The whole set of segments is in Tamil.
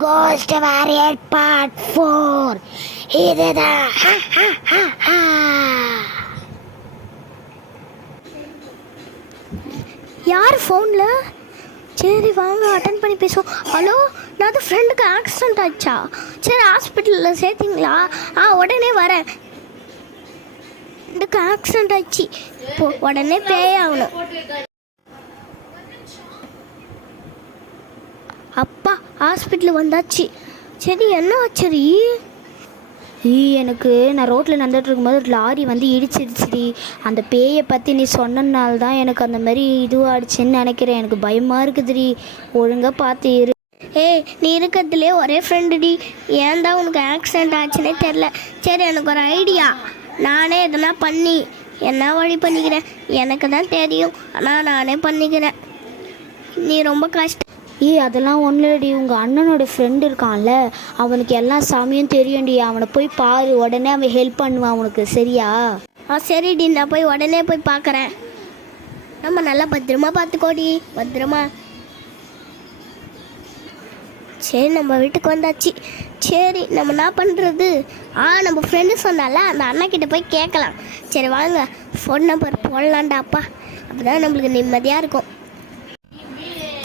கோஸ்ட் வாரியர் பார்ட் 4 இதுதான். யார் ஃபோனில்? சரி வாங்க அட்டன் பண்ணி பேசுவோம். ஹலோ, நான் தான் ஃப்ரெண்டுக்கு ஆக்சிடெண்ட் ஆச்சா? சரி ஹாஸ்பிட்டலில் சேர்த்திங்களா? உடனே வரேன். ஃப்ரெண்டுக்கு ஆக்சிடெண்ட் ஆச்சு, இப்போ உடனே பே ஆகணும். அப்பா ஹாஸ்பிட்டல் வந்தாச்சு. சரி என்ன ஆச்சுரி? எனக்கு நான் ரோட்டில் நடந்துட்டு இருக்கும்போது ஒரு லாரி வந்து இடிச்சிருச்சுடி. அந்த பேயை பற்றி நீ சொன்னனால தான் எனக்கு அந்த மாதிரி இதுவாகிடுச்சின்னு நினைக்கிறேன். எனக்கு பயமாக இருக்குதுடி. ஒழுங்காக பார்த்து இரு. நீ இருக்கிறதுலே ஒரே ஃப்ரெண்டுடி. ஏன் தான் உனக்கு ஆக்சிடெண்ட் ஆச்சுன்னே தெரில. சரி எனக்கு ஒரு ஐடியா. நானே எதனா பண்ணி என்ன வழி பண்ணிக்கிறேன். எனக்கு தான் தெரியும், ஆனால் நானே பண்ணிக்கிறேன். நீ ரொம்ப கஷ்டம். அதெல்லாம் ஒன்றும் இல்லடி. உங்கள் அண்ணனோட ஃப்ரெண்டு இருக்கான்ல, அவனுக்கு எல்லா சாமியும் தெரியும்டி. அவனை போய் பாரு, உடனே அவன் ஹெல்ப் பண்ணுவான் உனக்கு. சரியா? சரிடி, நான் போய் உடனே போய் பார்க்குறேன். நம்ம நல்லா பத்திரமா பார்த்துக்கோடி, பத்திரமா. சரி நம்ம வீட்டுக்கு வந்தாச்சு. சரி நம்ம என்ன பண்ணுறது? நம்ம ஃப்ரெண்டு சொன்னால அந்த அண்ணாக்கிட்ட போய் கேட்கலாம். சரி வாங்க, ஃபோன் நம்பர் போடலான்டா அப்பா. அப்போ தான் நம்மளுக்கு நிம்மதியாக இருக்கும்.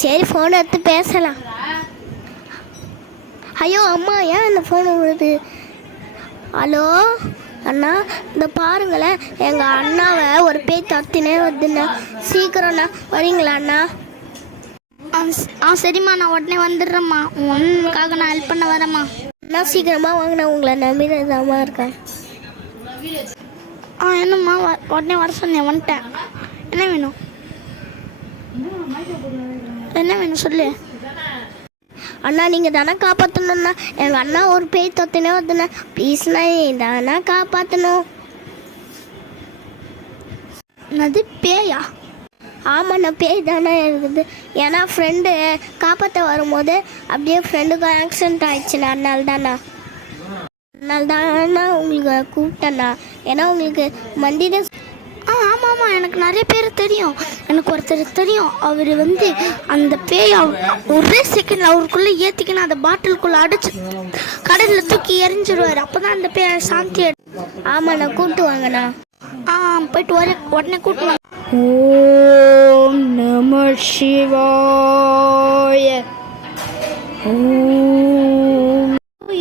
சரி ஃபோன் எடுத்து பேசலாம். ஐயோ அம்மா, ஏன் இந்த ஃபோன் வருது? ஹலோ அண்ணா, இந்த பாருங்களேன், எங்கள் அண்ணாவை ஒரு பேய் தத்தினே வருதுண்ணா. சீக்கிரம்ண்ணா வரீங்களா அண்ணா? சரிம்மா, நான் உடனே வந்துடுறேம்மா. உனக்காக நான் ஹெல்ப் பண்ண வரேம்மா. அண்ணா சீக்கிரமாக வாங்கினா, உங்களை நம்பிதான் இருக்கேன். என்னம்மா, உடனே வர சொன்னேன், வந்துட்டேன். என்ன வேணும்? என்ன வேணும் சொல்லு. அண்ணா நீங்கள் தானே காப்பாற்றணும்ண்ணா. எங்கள் அண்ணா ஒரு பேய் தொத்தினே வருதுண்ணா. ப்ளீஸ்ண்ணா, தானே காப்பாற்றணும். அது பேயா? ஆமாண்ணா, பேய் தானே இருக்குது. ஏன்னா ஃப்ரெண்டு காப்பாற்ற வரும்போது அப்படியே ஃப்ரெண்டுக்கு ஆக்சிடெண்ட் ஆயிடுச்சுண்ணா. அதனால தானே உங்களுக்கு கூப்பிட்டேண்ணா. ஏன்னா உங்களுக்கு மந்திர ஆமாம், எனக்கு நிறைய பேர் தெரியும். எனக்கு ஒருத்தர் தெரியும். அவர் வந்து அந்த பேய் ஒரே செகண்டில் அவருக்குள்ளே ஏற்றிக்கின்னு அந்த பாட்டிலுக்குள்ளே அடிச்சு கடலில் தூக்கி எரிஞ்சிடுவார். அப்போ தான் அந்த பேய் சாந்தி. ஆமாண்ணா, கூப்பிட்டு வாங்கண்ணா. போயிட்டு உடனே கூப்பிட்டு வாங்க. ஓம் நம சிவாய.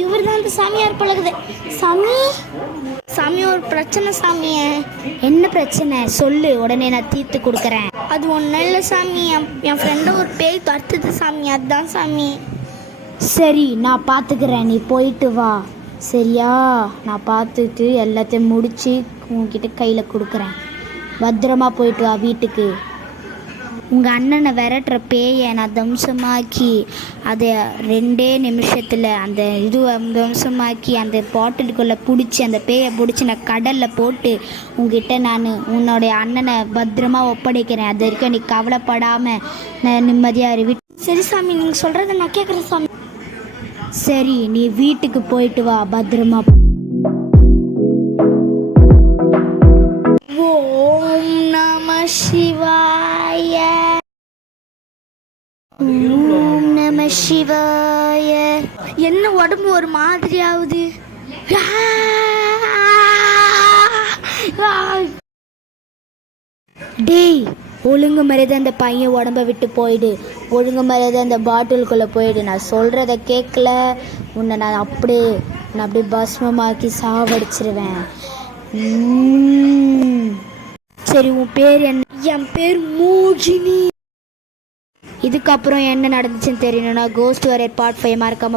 இவர் தான் அந்த சாமியார் பழகுது. சாமி ஒரு பிரச்சனை சாமிய. என்ன பிரச்சனை சொல்லு, உடனே நான் தீர்த்து கொடுக்குறேன். அது ஒன்றும் இல்லை சாமி, என் ஃப்ரெண்டை ஒரு பேய் துரத்துது சாமி, அதுதான் சாமி. சரி நான் பார்த்துக்கிறேன், நீ போயிட்டு வா. சரியா? நான் பார்த்துட்டு எல்லாத்தையும் முடித்து உங்ககிட்ட கையில் கொடுக்குறேன். பத்திரமா போயிட்டு வா வீட்டுக்கு. உங்கள் அண்ணனை விரட்டுற பேயை நான் தம்சமாக்கி அதை 2 நிமிஷத்தில் அந்த தம்சமாக்கி அந்த பாட்டிலுக்குள்ளே பிடிச்சி அந்த பேயை பிடிச்சி நான் கடலில் போட்டு உங்ககிட்ட நான் உன்னுடைய அண்ணனை பத்திரமா ஒப்படைக்கிறேன். அது வரைக்கும் நீ கவலைப்படாமல் நான் நிம்மதியாக இரு. சரி சாமி, நீங்கள் சொல்கிறத நான் கேட்குறேன் சாமி. சரி நீ வீட்டுக்கு போயிட்டு வா பத்திரமா. ஓம் நம சிவாய. ஓம் நம சிவாய. என்ன உடம்பு ஒரு மாதிரி ஆகுது? டேய், ஒழுங்கு மரியாதை அந்த பையன் உடம்ப விட்டு போயிடு. ஒழுங்கு மரியாதை அந்த பாட்டிலுக்குள்ளே போயிடு. நான் சொல்கிறத கேட்கல, உன்னை நான் அப்படியே பஸ்மமாக்கி சாவடிச்சிருவேன். சரி உன் பேர் என்ன? என் பேர் மோஜினி. இதுக்கப்புறம் என்ன நடந்துச்சுன்னு தெரியணும்னா கோஸ்ட் வாரியர் பார்ட் 5 மறக்காம